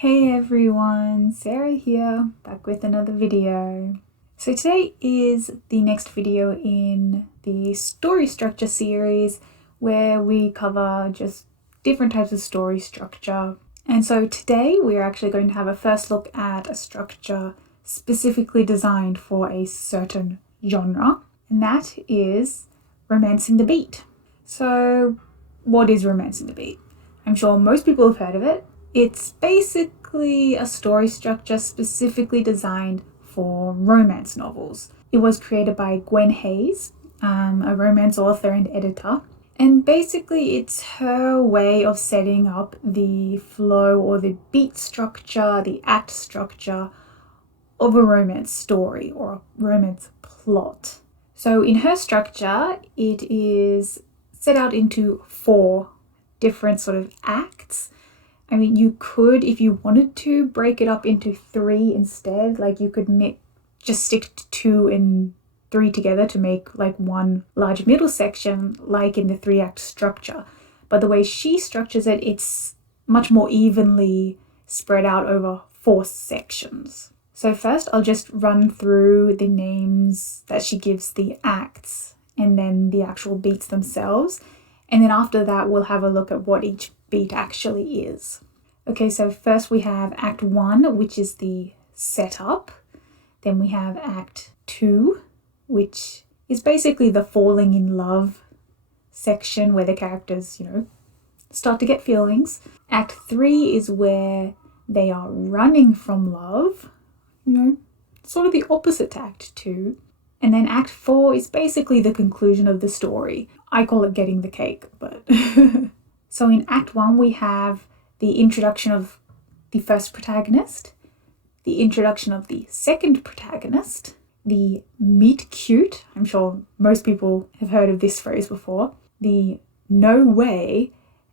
Hey everyone, Sarah here, back with another video. So today is the next video in the story structure series where we cover just different types of story structure. And so today we're actually going to have a first look at a structure specifically designed for a certain genre, and that is Romancing the Beat. So what is Romancing the Beat? I'm sure most people have heard of it. It's basically a story structure specifically designed for romance novels. It was created by Gwen Haye, a romance author and editor. And basically it's her way of setting up the flow or the beat structure, the act structure of a romance story or a romance plot. So in her structure, it is set out into 4 different sort of acts. I mean, you could, if you wanted to, break it up into 3 instead. Like you could just stick 2 and 3 together to make like one large middle section, like in the 3-act structure. But the way she structures it, it's much more evenly spread out over 4 sections. So first, I'll just run through the names that she gives the acts and then the actual beats themselves. And then after that, we'll have a look at what each beat actually is. Okay, so first we have Act 1, which is the setup. Then we have Act 2, which is basically the falling in love section where the characters, start to get feelings. Act 3 is where they are running from love, sort of the opposite to Act 2. And then Act 4 is basically the conclusion of the story. I call it getting the cake, but... So in Act 1, we have the introduction of the first protagonist, the introduction of the second protagonist, the meet cute, I'm sure most people have heard of this phrase before, the no way,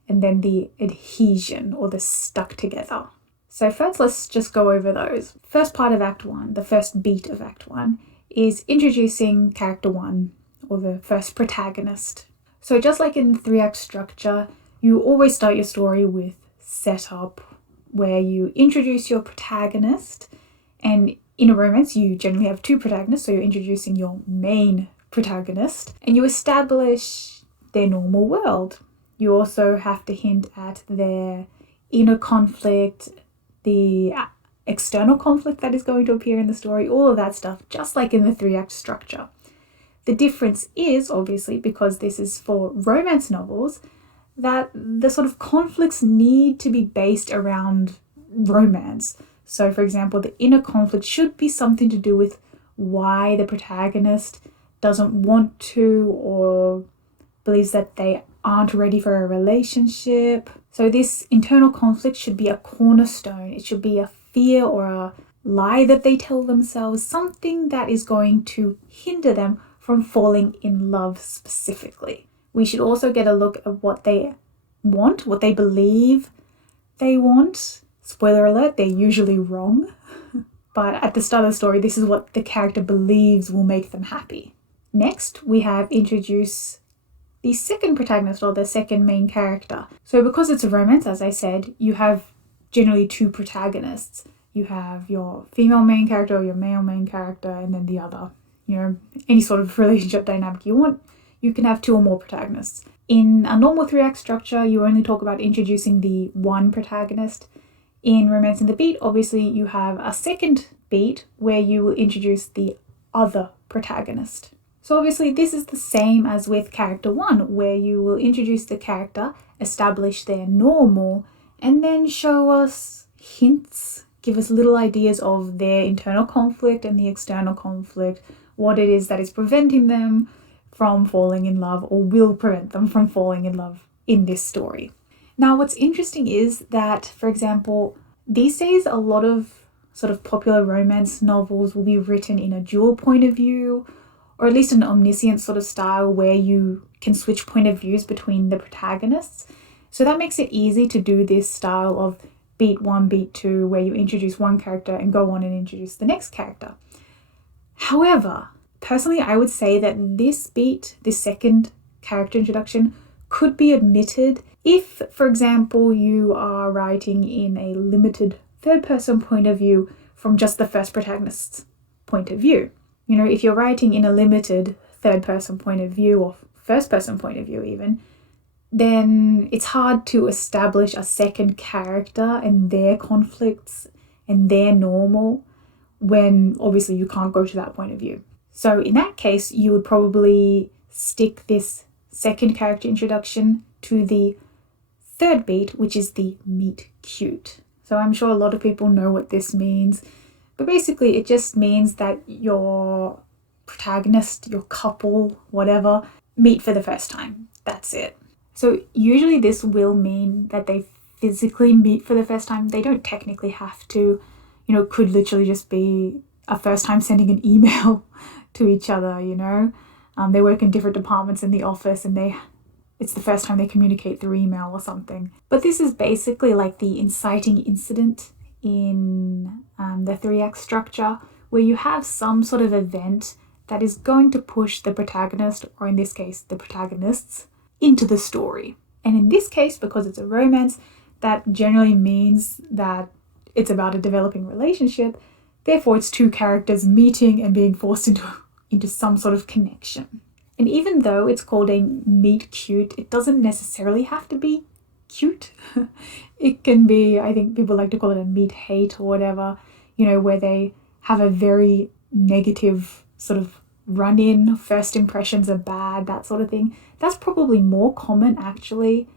and then the adhesion or the stuck together. So first, let's just go over those. First part of Act 1, the first beat of Act 1, is introducing character 1, or the first protagonist. So just like in the 3-act structure, you always start your story with setup, where you introduce your protagonist, and in a romance you generally have 2 protagonists, so you're introducing your main protagonist, and you establish their normal world. You also have to hint at their inner conflict, the external conflict that is going to appear in the story, all of that stuff, just like in the 3-act structure. The difference is, obviously, because this is for romance novels, that the sort of conflicts need to be based around romance. So, for example, the inner conflict should be something to do with why the protagonist doesn't want to or believes that they aren't ready for a relationship. So this internal conflict should be a cornerstone. It should be a fear or a lie that they tell themselves, something that is going to hinder them from falling in love specifically. We should also get a look at what they want, what they believe they want. Spoiler alert, they're usually wrong. But at the start of the story, this is what the character believes will make them happy. Next, we have introduce the second protagonist or the second main character. So because it's a romance, as I said, you have generally 2 protagonists. You have your female main character or your male main character, and then the other, any sort of relationship dynamic you want. You can have 2 or more protagonists. In a normal 3-act structure, you only talk about introducing the one protagonist. In Romancing the Beat, obviously, you have a second beat where you will introduce the other protagonist. So obviously, this is the same as with character 1, where you will introduce the character, establish their normal, and then show us hints, give us little ideas of their internal conflict and the external conflict, what it is that is preventing them from falling in love or will prevent them from falling in love in this story. Now, what's interesting is that, for example, these days a lot of sort of popular romance novels will be written in a dual point of view, or at least an omniscient sort of style where you can switch point of views between the protagonists. So that makes it easy to do this style of beat 1, beat 2, where you introduce one character and go on and introduce the next character. However, personally, I would say that this beat, this second character introduction, could be omitted if, for example, you are writing in a limited third person point of view from just the first protagonist's point of view. You know, if you're writing in a limited third person point of view or first person point of view even, then it's hard to establish a second character and their conflicts and their normal when obviously you can't go to that point of view. So in that case, you would probably stick this second character introduction to the third beat, which is the meet cute. So I'm sure a lot of people know what this means, but basically it just means that your protagonist, your couple, whatever, meet for the first time. That's it. So usually this will mean that they physically meet for the first time. They don't technically have to, you know, it could literally just be a first time sending an email to each other, you know. They work in different departments in the office and it's the first time they communicate through email or something. But this is basically like the inciting incident in the 3-act structure, where you have some sort of event that is going to push the protagonist, or in this case, the protagonists, into the story. And in this case, because it's a romance, that generally means that it's about a developing relationship. Therefore, it's two characters meeting and being forced into some sort of connection. And even though it's called a meet cute, it doesn't necessarily have to be cute. It can be, I think people like to call it a meet hate or whatever, you know, where they have a very negative sort of run-in, first impressions are bad, that sort of thing. That's probably more common actually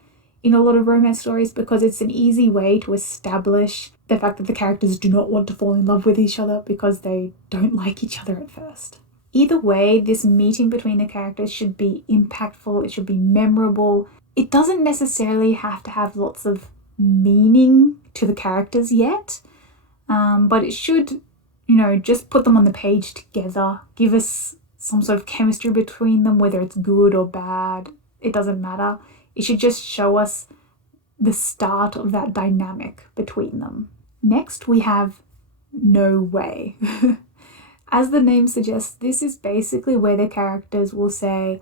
in a lot of romance stories, because it's an easy way to establish the fact that the characters do not want to fall in love with each other because they don't like each other at first. Either way, this meeting between the characters should be impactful, it should be memorable. It doesn't necessarily have to have lots of meaning to the characters yet, but it should, you know, just put them on the page together, give us some sort of chemistry between them, whether it's good or bad, it doesn't matter. It should just show us the start of that dynamic between them. Next, we have no way. As the name suggests, this is basically where the characters will say,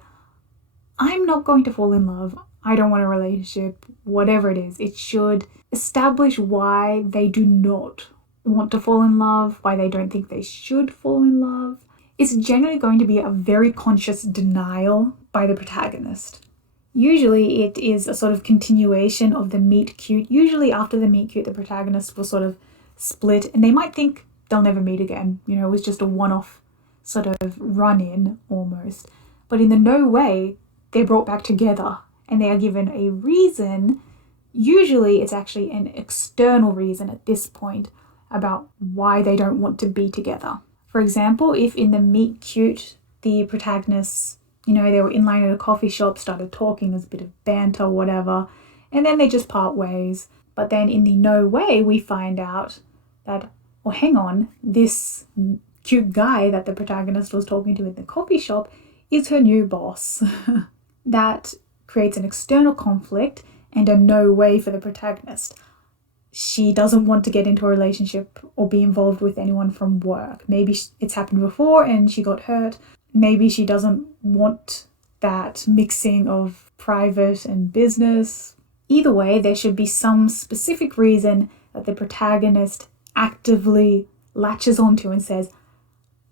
I'm not going to fall in love, I don't want a relationship, whatever it is. It should establish why they do not want to fall in love, why they don't think they should fall in love. It's generally going to be a very conscious denial by the protagonist. Usually it is a sort of continuation of the meet cute. Usually after the meet cute, the protagonist will sort of split and they might think they'll never meet again. You know, it was just a one-off sort of run-in almost. But in the no way, they're brought back together and they are given a reason. Usually it's actually an external reason at this point about why they don't want to be together. For example, if in the meet cute, the protagonists, you know, they were in line at a coffee shop, started talking, there's a bit of banter, whatever, and then they just part ways. But then in the no way, we find out that, oh, hang on, this cute guy that the protagonist was talking to in the coffee shop is her new boss. That creates an external conflict and a no way for the protagonist. She doesn't want to get into a relationship or be involved with anyone from work. Maybe it's happened before and she got hurt. Maybe she doesn't want that mixing of private and business. Either way, there should be some specific reason that the protagonist actively latches onto and says,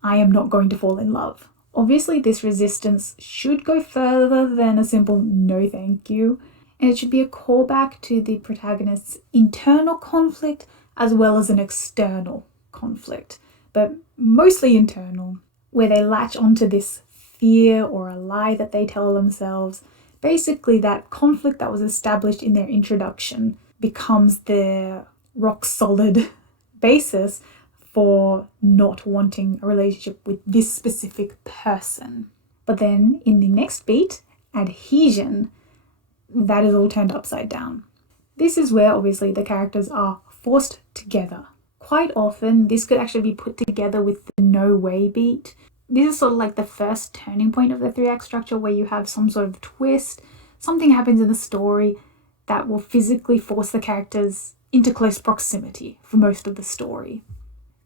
I am not going to fall in love. Obviously, this resistance should go further than a simple no thank you, and it should be a callback to the protagonist's internal conflict as well as an external conflict, but mostly internal, where they latch onto this fear or a lie that they tell themselves. Basically, that conflict that was established in their introduction becomes their rock solid basis for not wanting a relationship with this specific person. But then in the next beat, adhesion, that is all turned upside down. This is where obviously the characters are forced together. Quite often, this could actually be put together with the no way beat. This is sort of like the first turning point of the 3-act structure, where you have some sort of twist, something happens in the story that will physically force the characters into close proximity for most of the story.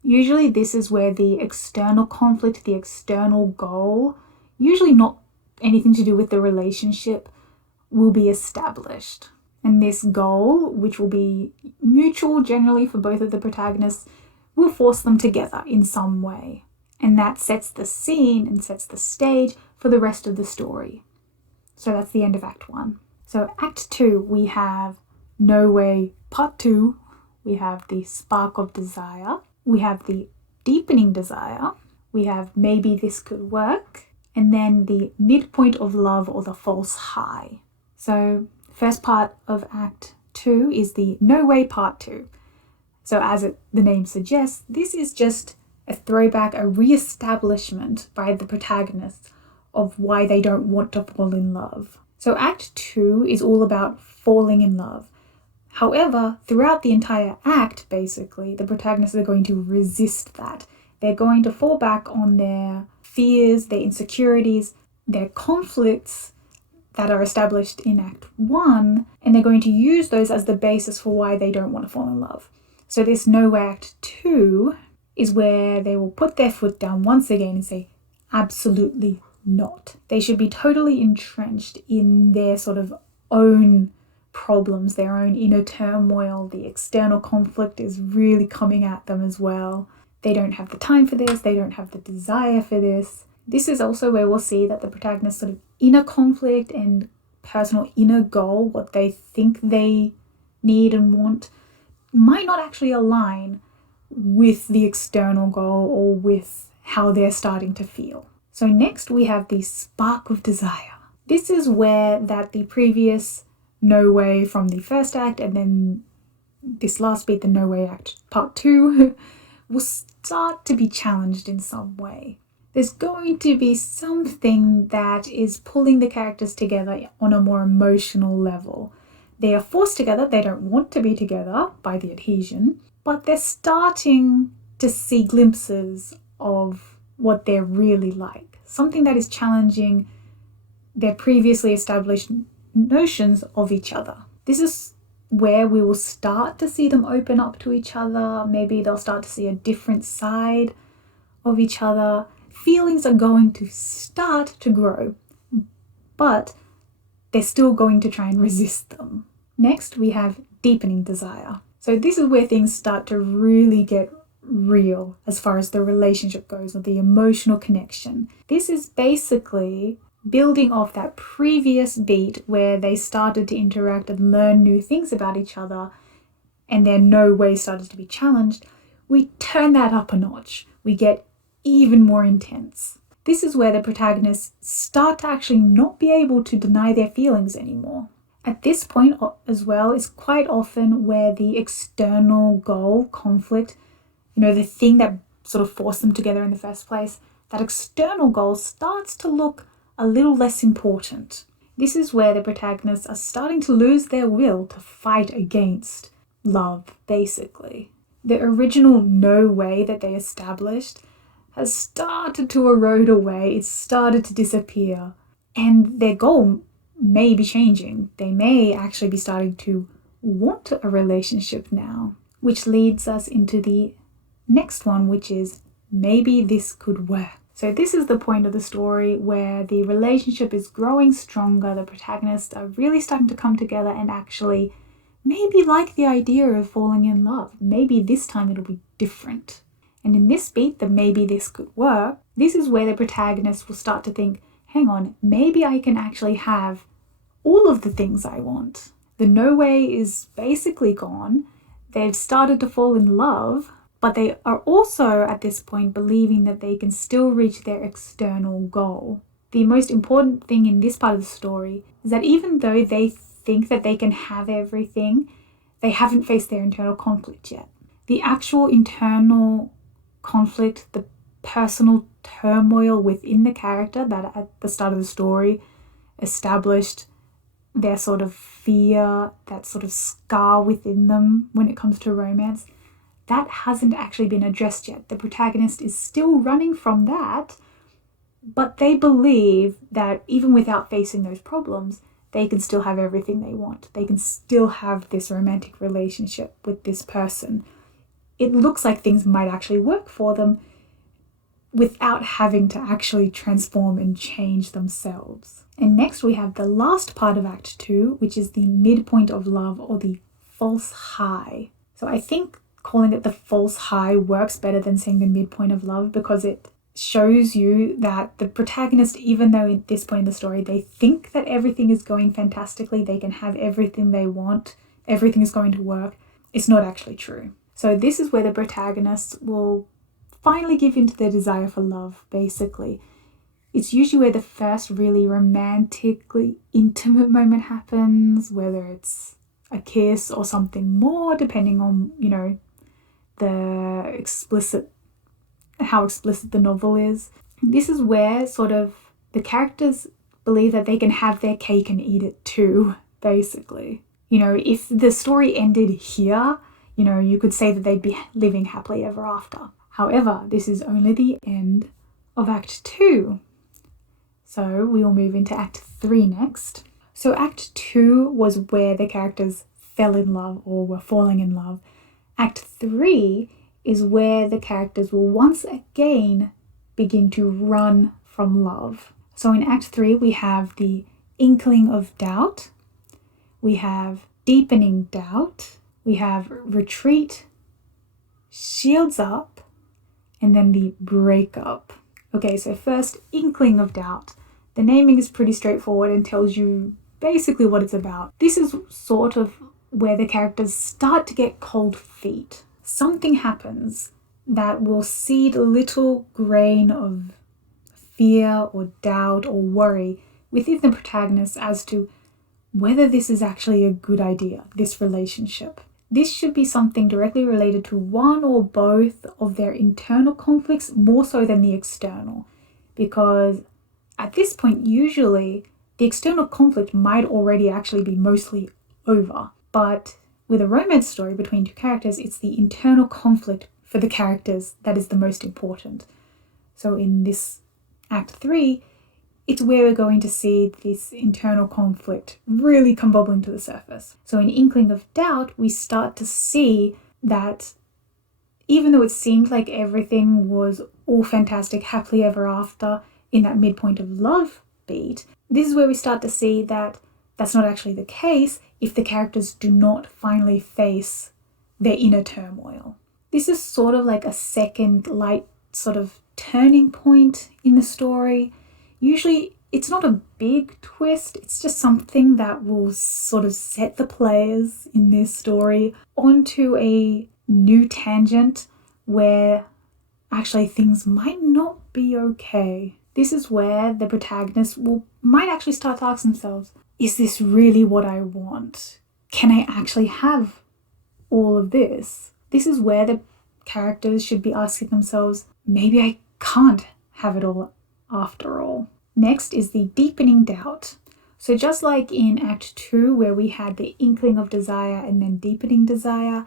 Usually this is where the external conflict, the external goal, usually not anything to do with the relationship, will be established. And this goal, which will be mutual generally for both of the protagonists, will force them together in some way. And that sets the scene and sets the stage for the rest of the story. So that's the end of Act 1. So Act 2, we have No Way Part 2. We have the Spark of Desire. We have the Deepening Desire. We have Maybe This Could Work. And then the Midpoint of Love, or the False High. So first part of Act 2 is the No Way Part 2. So as the name suggests, this is just a throwback, a re-establishment by the protagonists of why they don't want to fall in love. So Act 2 is all about falling in love. However, throughout the entire act, basically, the protagonists are going to resist that. They're going to fall back on their fears, their insecurities, their conflicts that are established in Act 1, and they're going to use those as the basis for why they don't want to fall in love. So this No Way Act 2 is where they will put their foot down once again and say, absolutely not. They should be totally entrenched in their sort of own problems, their own inner turmoil. The external conflict is really coming at them as well. They don't have the time for this. They don't have the desire for this. This is also where we'll see that the protagonist's sort of inner conflict and personal inner goal, what they think they need and want, might not actually align with the external goal or with how they're starting to feel. So next we have the Spark of Desire. This is where that the previous No Way from the first act and then this last bit, the No Way Act Part 2, will start to be challenged in some way. There's going to be something that is pulling the characters together on a more emotional level. They are forced together, they don't want to be together by the adhesion, but they're starting to see glimpses of what they're really like. Something that is challenging their previously established notions of each other. This is where we will start to see them open up to each other. Maybe they'll start to see a different side of each other. Feelings are going to start to grow, but they're still going to try and resist them. Next, we have Deepening Desire. So this is where things start to really get real as far as the relationship goes, or the emotional connection. This is basically building off that previous beat where they started to interact and learn new things about each other and their no way started to be challenged. We turn that up a notch. We get even more intense. This is where the protagonists start to actually not be able to deny their feelings anymore. At this point as well is quite often where the external goal, conflict, the thing that sort of forced them together in the first place, that external goal starts to look a little less important. This is where the protagonists are starting to lose their will to fight against love, basically. The original no way that they established has started to erode away. It's started to disappear. And their goal may be changing. They may actually be starting to want a relationship now, which leads us into the next one, which is Maybe This Could Work. So this is the point of the story where the relationship is growing stronger. The protagonists are really starting to come together and actually maybe like the idea of falling in love. Maybe this time it'll be different. And in this beat, the Maybe This Could Work, this is where the protagonist will start to think, hang on, maybe I can actually have all of the things I want. The no way is basically gone. They've started to fall in love, but they are also at this point believing that they can still reach their external goal. The most important thing in this part of the story is that even though they think that they can have everything, they haven't faced their internal conflict yet. The actual internal conflict, the personal turmoil within the character that at the start of the story established their sort of fear, that sort of scar within them when it comes to romance, that hasn't actually been addressed yet. The protagonist is still running from that, but they believe that even without facing those problems, they can still have everything they want. They can still have this romantic relationship with this person. It looks like things might actually work for them without having to actually transform and change themselves. And next we have the last part of Act 2, which is the midpoint of love, or the false high. So I think calling it the false high works better than saying the midpoint of love, because it shows you that the protagonist, even though at this point in the story they think that everything is going fantastically, they can have everything they want, everything is going to work, it's not actually true. So this is where the protagonist will finally give in to their desire for love, basically. It's usually where the first really romantically intimate moment happens, whether it's a kiss or something more, depending on, you know, how explicit the novel is. This is where sort of the characters believe that they can have their cake and eat it too, basically. You know, if the story ended here, you know, you could say that they'd be living happily ever after. However, this is only the end of Act 2. So we will move into Act 3 next. So Act 2 was where the characters fell in love or were falling in love. Act 3 is where the characters will once again begin to run from love. So in Act 3 we have the inkling of doubt, we have deepening doubt, we have retreat, shields up, and then the breakup. Okay, so first, inkling of doubt. The naming is pretty straightforward and tells you basically what it's about. This is sort of where the characters start to get cold feet. Something happens that will seed a little grain of fear or doubt or worry within the protagonist as to whether this is actually a good idea, this relationship. This should be something directly related to one or both of their internal conflicts, more so than the external, because at this point, usually the external conflict might already actually be mostly over. But with a romance story between two characters, it's the internal conflict for the characters that is the most important. So in this Act 3, it's where we're going to see this internal conflict really come bubbling to the surface. So in Inkling of Doubt, we start to see that even though it seemed like everything was all fantastic, happily ever after, in that midpoint of love beat, this is where we start to see that that's not actually the case if the characters do not finally face their inner turmoil. This is sort of like a second light sort of turning point in the story. Usually it's not a big twist, it's just something that will sort of set the players in this story onto a new tangent where actually things might not be okay. This is where the protagonist might actually start to ask themselves, is this really what I want? Can I actually have all of this? This is where the characters should be asking themselves, maybe I can't have it all after all. Next is the deepening doubt. So just like in Act 2 where we had the inkling of desire and then deepening desire,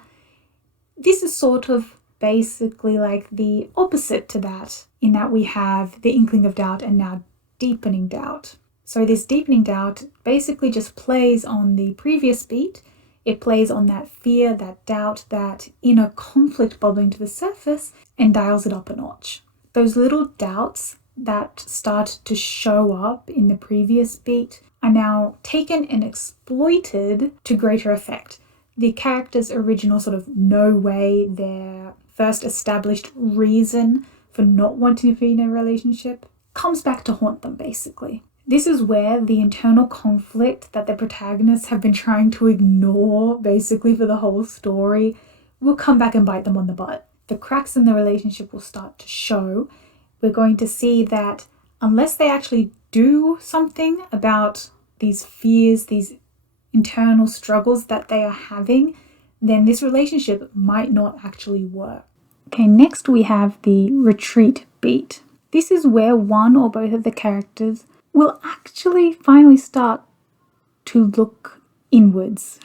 this is sort of basically like the opposite to that, in that we have the inkling of doubt and now deepening doubt. So this deepening doubt basically just plays on the previous beat. It plays on that fear, that doubt, that inner conflict bubbling to the surface, and dials it up a notch. Those little doubts that start to show up in the previous beat are now taken and exploited to greater effect. The character's original sort of no way, their first established reason for not wanting to be in a relationship, comes back to haunt them basically. This is where the internal conflict that the protagonists have been trying to ignore basically for the whole story will come back and bite them on the butt. The cracks in the relationship will start to show. We're going to see that unless they actually do something about these fears, these internal struggles that they are having, then this relationship might not actually work. Okay, next we have the retreat beat. This is where one or both of the characters will actually finally start to look inwards.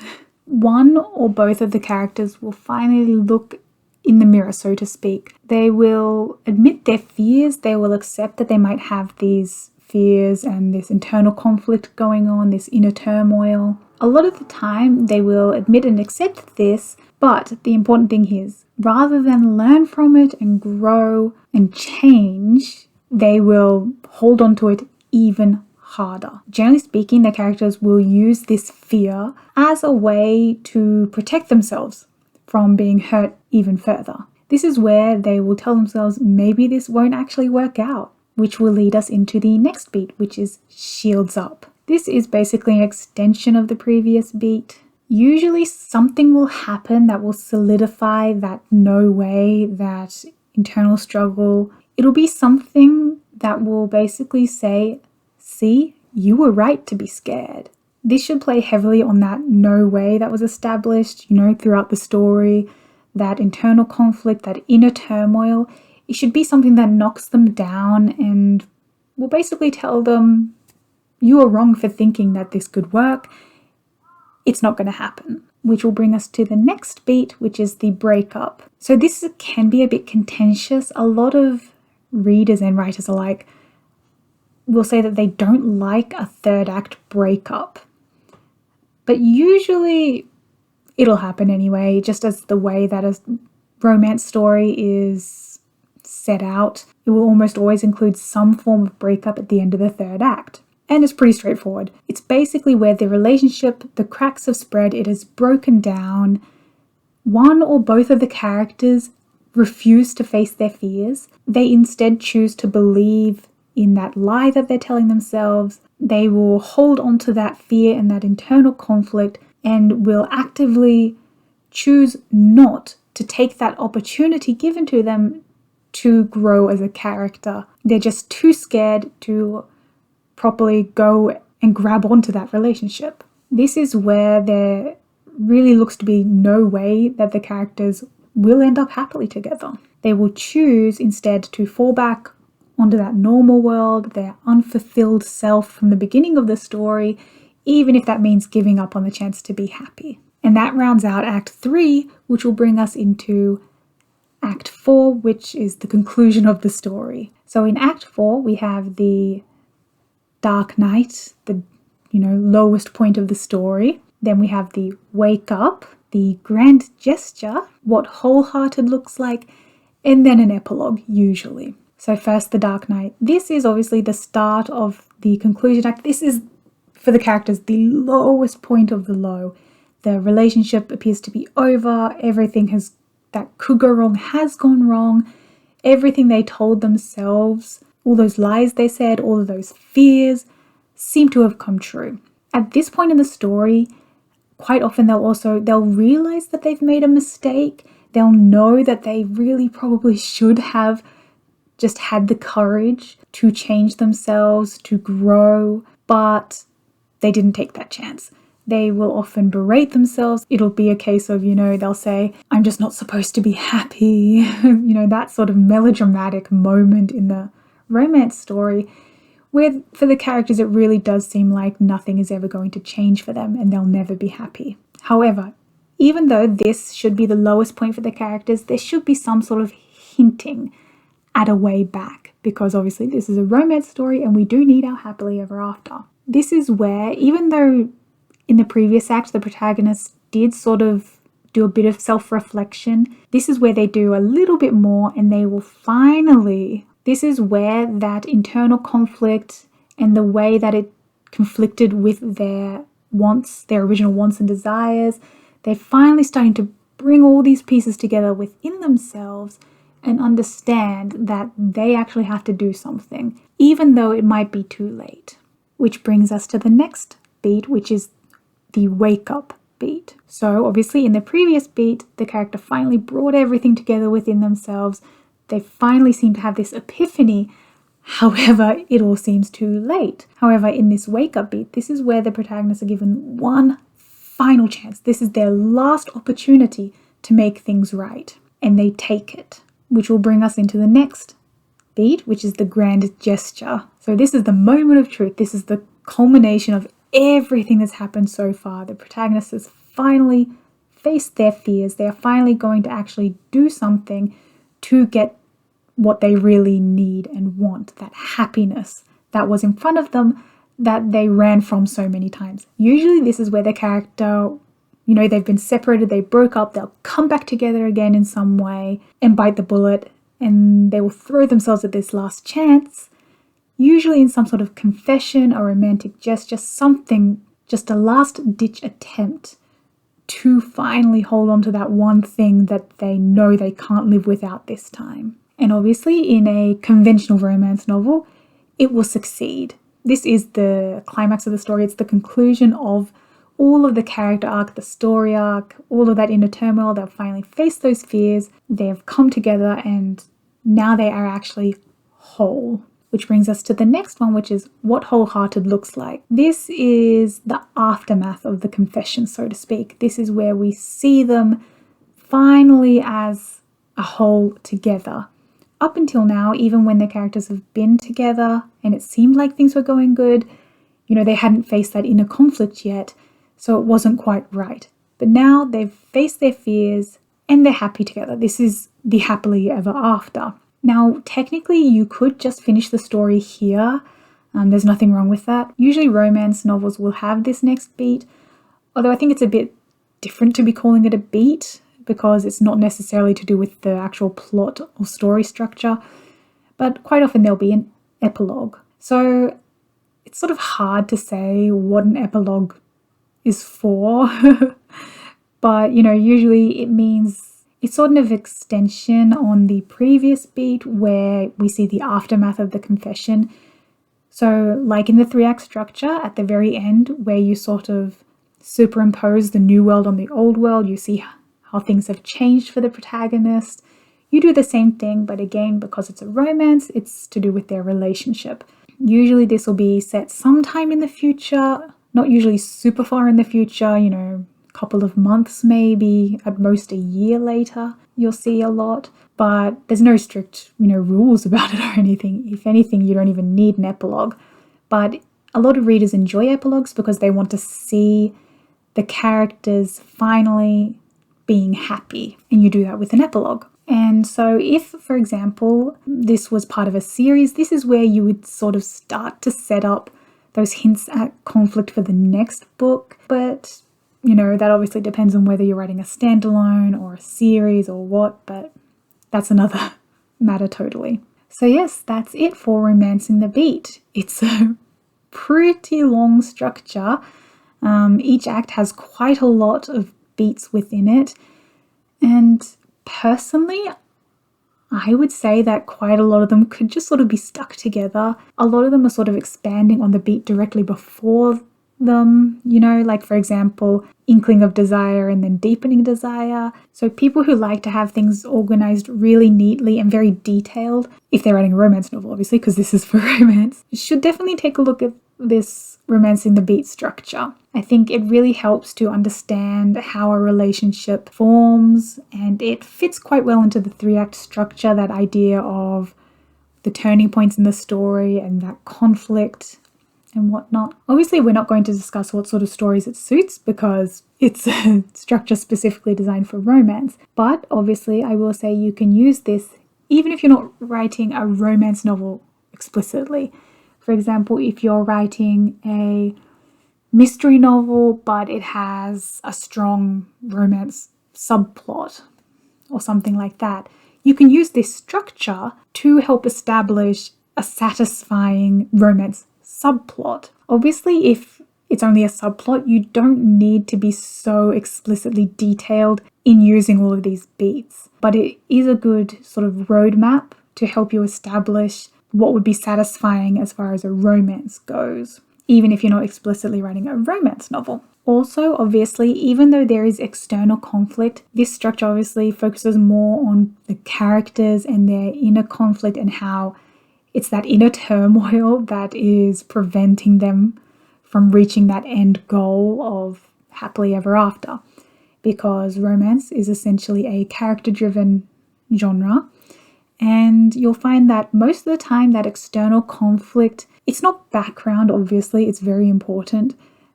One or both of the characters will finally look in the mirror, so to speak. They will admit their fears, they will accept that they might have these fears and this internal conflict going on, this inner turmoil. A lot of the time they will admit and accept this, but the important thing is, rather than learn from it and grow and change, they will hold on to it even harder. Generally speaking, the characters will use this fear as a way to protect themselves from being hurt even further. This is where they will tell themselves maybe this won't actually work out, which will lead us into the next beat, which is shields up. This is basically an extension of the previous beat. Usually something will happen that will solidify that no way, that internal struggle. It'll be something that will basically say, see, you were right to be scared. This should play heavily on that no way that was established, throughout the story, that internal conflict, that inner turmoil. It should be something that knocks them down and will basically tell them, you are wrong for thinking that this could work. It's not going to happen. Which will bring us to the next beat, which is the breakup. So this can be a bit contentious. A lot of readers and writers alike will say that they don't like a third act breakup. But usually it'll happen anyway, just as the way that a romance story is set out. It will almost always include some form of breakup at the end of the third act. And it's pretty straightforward. It's basically where the relationship, the cracks have spread, it has broken down. One or both of the characters refuse to face their fears. They instead choose to believe in that lie that they're telling themselves. They will hold on to that fear and that internal conflict and will actively choose not to take that opportunity given to them to grow as a character. They're just too scared to properly go and grab onto that relationship. This is where there really looks to be no way that the characters will end up happily together. They will choose instead to fall back onto that normal world, their unfulfilled self from the beginning of the story, even if that means giving up on the chance to be happy. And that rounds out Act 3, which will bring us into Act 4, which is the conclusion of the story. So in Act 4, we have the dark night, the lowest point of the story. Then we have the wake up, the grand gesture, what wholehearted looks like, and then an epilogue, usually. So first, the dark night. This is obviously the start of the conclusion act. This is, for the characters, the lowest point of the low. The relationship appears to be over. Everything that could go wrong has gone wrong. Everything they told themselves, all those lies they said, all of those fears seem to have come true. At this point in the story, quite often they'll realize that they've made a mistake. They'll know that they really probably should have just had the courage to change themselves, to grow, but they didn't take that chance. They will often berate themselves. It'll be a case of, they'll say, I'm just not supposed to be happy. That sort of melodramatic moment in the romance story where for the characters it really does seem like nothing is ever going to change for them and they'll never be happy. However, even though this should be the lowest point for the characters, there should be some sort of hinting at a way back, because obviously this is a romance story and we do need our happily ever after. This is where, even though in the previous act the protagonist did sort of do a bit of self-reflection, this is where they do a little bit more and they will finally, this is where that internal conflict and the way that it conflicted with their wants, their original wants and desires, they're finally starting to bring all these pieces together within themselves and understand that they actually have to do something, even though it might be too late. Which brings us to the next beat, which is the wake up beat. So obviously in the previous beat, the character finally brought everything together within themselves. They finally seem to have this epiphany. However, it all seems too late. However, in this wake up beat, this is where the protagonists are given one final chance. This is their last opportunity to make things right, and they take it. Which will bring us into the next beat, which is the grand gesture. So this is the moment of truth. This is the culmination of everything that's happened so far. The protagonist has finally faced their fears. They are finally going to actually do something to get what they really need and want, that happiness that was in front of them that they ran from so many times. Usually this is where the character, they've been separated, they broke up, they'll come back together again in some way and bite the bullet, and they will throw themselves at this last chance usually in some sort of confession or romantic gesture, something, just a last-ditch attempt to finally hold on to that one thing that they know they can't live without this time. And obviously in a conventional romance novel, it will succeed. This is the climax of the story. It's the conclusion of all of the character arc, the story arc, all of that inner turmoil. They'll finally face those fears. They've come together and now they are actually whole. Which brings us to the next one, which is what wholehearted looks like. This is the aftermath of the confession, so to speak. This is where we see them finally as a whole together. Up until now, even when the characters have been together and it seemed like things were going good, they hadn't faced that inner conflict yet, so it wasn't quite right. But now they've faced their fears and they're happy together. This is the happily ever after. Now, technically, you could just finish the story here. There's nothing wrong with that. Usually romance novels will have this next beat, although I think it's a bit different to be calling it a beat because it's not necessarily to do with the actual plot or story structure, but quite often there'll be an epilogue. So it's sort of hard to say what an epilogue is for, but usually it means it's sort of extension on the previous beat where we see the aftermath of the confession. So like in the 3-act structure at the very end where you sort of superimpose the new world on the old world, you see how things have changed for the protagonist. You do the same thing, but again, because it's a romance, it's to do with their relationship. Usually this will be set sometime in the future, not usually super far in the future, couple of months, maybe at most a year later, you'll see a lot, but there's no strict, rules about it or anything. If anything, you don't even need an epilogue, but a lot of readers enjoy epilogues because they want to see the characters finally being happy, and you do that with an epilogue. And so if, for example, this was part of a series, this is where you would sort of start to set up those hints at conflict for the next book, but that obviously depends on whether you're writing a standalone or a series or what, but that's another matter totally. So yes, that's it for Romancing the Beat. It's a pretty long structure. Each act has quite a lot of beats within it, and personally, I would say that quite a lot of them could just sort of be stuck together. A lot of them are sort of expanding on the beat directly before them, like for example, inkling of desire and then deepening desire. So people who like to have things organized really neatly and very detailed, if they're writing a romance novel, obviously, because this is for romance, should definitely take a look at this Romancing the Beat structure. I think it really helps to understand how a relationship forms, and it fits quite well into the 3-act structure, that idea of the turning points in the story and that conflict and whatnot. Obviously, we're not going to discuss what sort of stories it suits because it's a structure specifically designed for romance. But obviously, I will say you can use this even if you're not writing a romance novel explicitly. For example, if you're writing a mystery novel, but it has a strong romance subplot or something like that, you can use this structure to help establish a satisfying romance subplot. Obviously, if it's only a subplot, you don't need to be so explicitly detailed in using all of these beats, but it is a good sort of roadmap to help you establish what would be satisfying as far as a romance goes, even if you're not explicitly writing a romance novel. Also, obviously, even though there is external conflict, this structure obviously focuses more on the characters and their inner conflict and how it's that inner turmoil that is preventing them from reaching that end goal of happily ever after. Because romance is essentially a character-driven genre, and you'll find that most of the time that external conflict, it's not background, obviously, it's very important,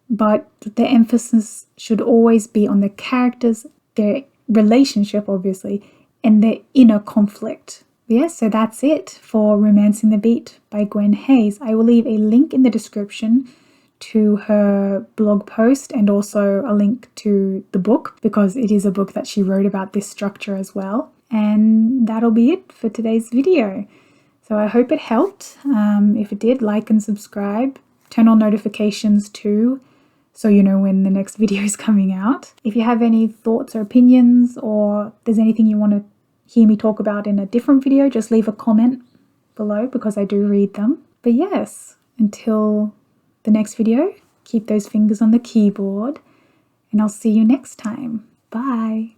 but the emphasis should always be on the characters, their relationship, obviously, and their inner conflict. Yeah, so that's it for Romancing the Beat by Gwen Haye. I will leave a link in the description to her blog post and also a link to the book because it is a book that she wrote about this structure as well. And that'll be it for today's video. So I hope it helped. If it did, like and subscribe. Turn on notifications too, so you know when the next video is coming out. If you have any thoughts or opinions, or there's anything you want to hear me talk about in a different video, just leave a comment below because I do read them. But yes, until the next video, keep those fingers on the keyboard, and I'll see you next time. Bye.